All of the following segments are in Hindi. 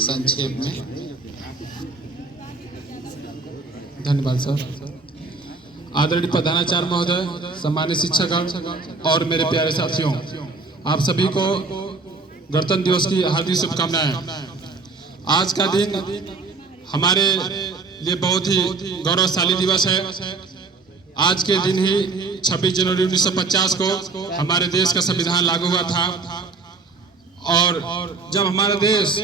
संक्षेप में। धन्यवाद सर। आदरणीय प्रधानाचार्य महोदय, सम्मानित शिक्षक और मेरे प्यारे साथियों, आप सभी को गणतंत्र दिवस की हार्दिक शुभकामनाएं। आज का दिन हमारे लिए बहुत ही गौरवशाली दिवस है। आज के दिन ही 26 जनवरी 1950 को हमारे देश का संविधान लागू हुआ था और जब हमारा देश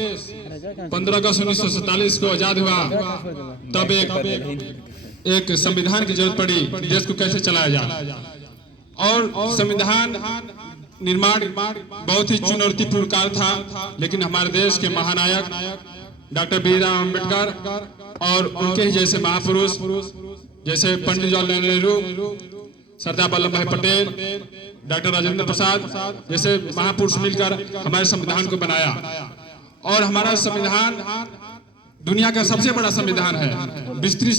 15 अगस्त 1947 को आजाद हुआ तब एक संविधान की जरूरत पड़ी देश को कैसे चलाया जाए। और संविधान निर्माण बहुत ही चुनौतीपूर्ण कार्य था, लेकिन हमारे देश के महानायक डॉक्टर भीमराव अंबेडकर और उनके ही जैसे महापुरुष जैसे पंडित जवाहरलाल नेहरू, सरदार वल्लभ भाई पटेल, डॉक्टर राजेंद्र प्रसाद जैसे महापुरुष मिलकर हमारे संविधान को बनाया। और हमारा संविधान दुनिया का सबसे बड़ा संविधान है, विस्तृत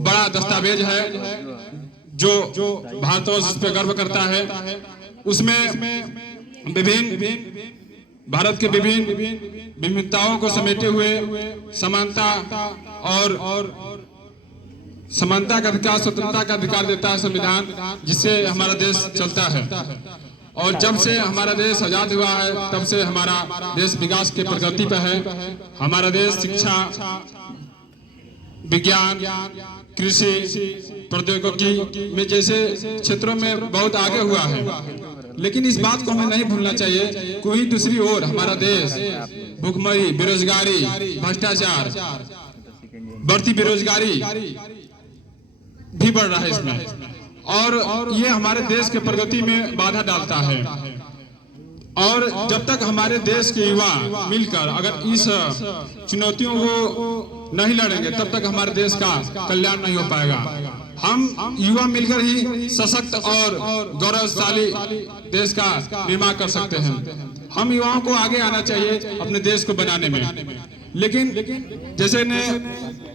बड़ा दस्तावेज है जो भारतवर्ष इस पर गर्व करता है। उसमें भारत के विभिन्न विविधताओं को समेटे हुए समानता का अधिकार, स्वतंत्रता का अधिकार देता है संविधान, जिससे हमारा देश चलता है। और जब से हमारा देश आजाद हुआ है तब से हमारा देश विकास के प्रगति पर है। हमारा देश शिक्षा, विज्ञान, कृषि, प्रौद्योगिकी में जैसे क्षेत्रों में बहुत आगे हुआ है। लेकिन इस बात को हमें नहीं भूलना चाहिए, कोई दूसरी ओर हमारा देश भूखमरी, बेरोजगारी, भ्रष्टाचार, बढ़ती बेरोजगारी भी बढ़ रहा है इसमें, और ये हमारे देश के प्रगति में बाधा डालता है। और जब तक हमारे देश के युवा मिलकर अगर इस चुनौतियों को नहीं लड़ेंगे तब तक हमारे देश का कल्याण नहीं हो पाएगा। हम युवा मिलकर ही सशक्त और गौरवशाली देश का निर्माण कर सकते हैं। हम युवाओं को आगे आना चाहिए अपने देश को बनाने में। लेकिन जैसे ने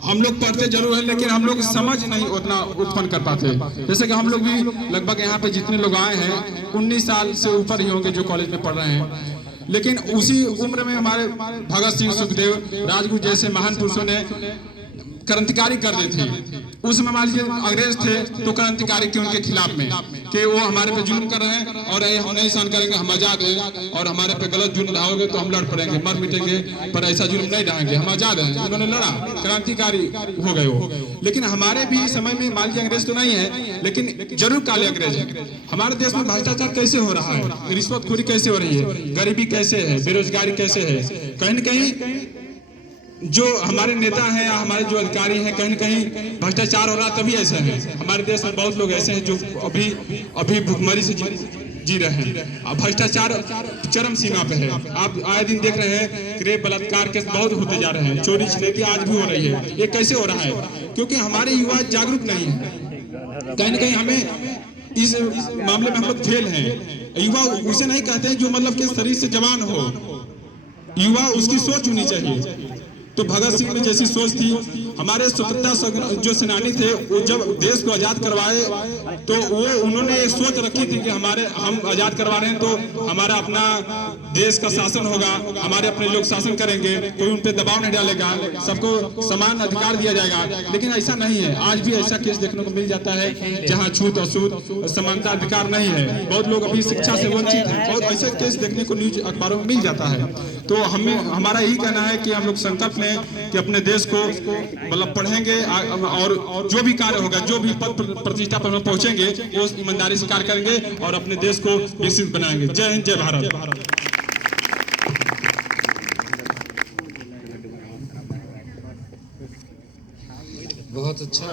हम लोग पढ़ते जरूर है, लेकिन हम लोग समझ नहीं उतना उत्पन्न कर पाते। जैसे कि हम लोग भी लगभग यहाँ पे जितने लोग आए हैं 19 साल से ऊपर ही होंगे जो कॉलेज में पढ़ रहे हैं, लेकिन उसी उम्र में हमारे भगत सिंह, सुखदेव, राजगुरु जैसे महान पुरुषों ने क्रांतिकारी कर दी थी। उस समय मान लीजिए अंग्रेज थे तो क्रांतिकारी के उनके खिलाफ में कि वो हमारे पे जुल्म कर रहे हैं और हम नहीं सहन करेंगे, हम आजाद हैं और हमारे पे गलत जुल्म ढाओगे तो हम लड़ पड़ेंगे, मर मिटेंगे, पर ऐसा जुल्म नहीं ढाएंगे, हम आजाद हैं। उन्होंने लड़ा, क्रांतिकारी हो गए वो। लेकिन हमारे भी समय में मान लीजिए अंग्रेज तो नहीं है, लेकिन जरूर काले अंग्रेज है। हमारे देश में भ्रष्टाचार कैसे हो रहा है, रिश्वतखोरी कैसे हो रही है, गरीबी कैसे है, बेरोजगारी कैसे है। कहीं न कहीं जो हमारे नेता हैं या हमारे जो अधिकारी हैं, कहीं न कहीं भ्रष्टाचार हो रहा, तभी ऐसा है। हमारे देश में बहुत लोग ऐसे हैं जो अभी भुखमरी से जी रहे हैं। भ्रष्टाचार चरम सीमा पे है। आप आए दिन देख रहे हैं रेप, बलात्कार केस बहुत होते जा रहे हैं, चोरी छिनैती आज भी हो रही है। ये कैसे हो रहा है? क्योंकि हमारे युवा जागरूक नहीं है। कहीं न कहीं हमें इस मामले में हम लोग फेल हैं। युवा उसे नहीं कहते हैं जो मतलब कि शरीर से जवान हो, युवा उसकी सोच होनी चाहिए। तो भगत सिंह में जैसी सोच थी, हमारे स्वतंत्रता जो सेनानी थे वो जब देश को आजाद करवाए तो वो उन्होंने एक सोच रखी थी कि हम आजाद करवा रहे हैं तो हमारा अपना देश का शासन होगा, हमारे अपने लोग शासन करेंगे, कोई उन पे दबाव नहीं डालेगा, सबको समान अधिकार दिया जाएगा। लेकिन ऐसा नहीं है। आज भी ऐसा केस देखने को मिल जाता है जहाँ छूत अछूत समानता अधिकार नहीं है। बहुत लोग अभी शिक्षा से वंचित हैं, बहुत ऐसे केस देखने को न्यूज अखबारों में मिल जाता है। तो हमारा यही कहना है कि हम लोग संकल्प लें कि अपने देश को मतलब पढ़ेंगे और जो भी कार्य होगा, जो भी पद प्रतिष्ठा पर हम पहुंचेंगे वो ईमानदारी से कार्य करेंगे और अपने देश को विकसित बनाएंगे। जय हिंद, जय भारत। बहुत अच्छा।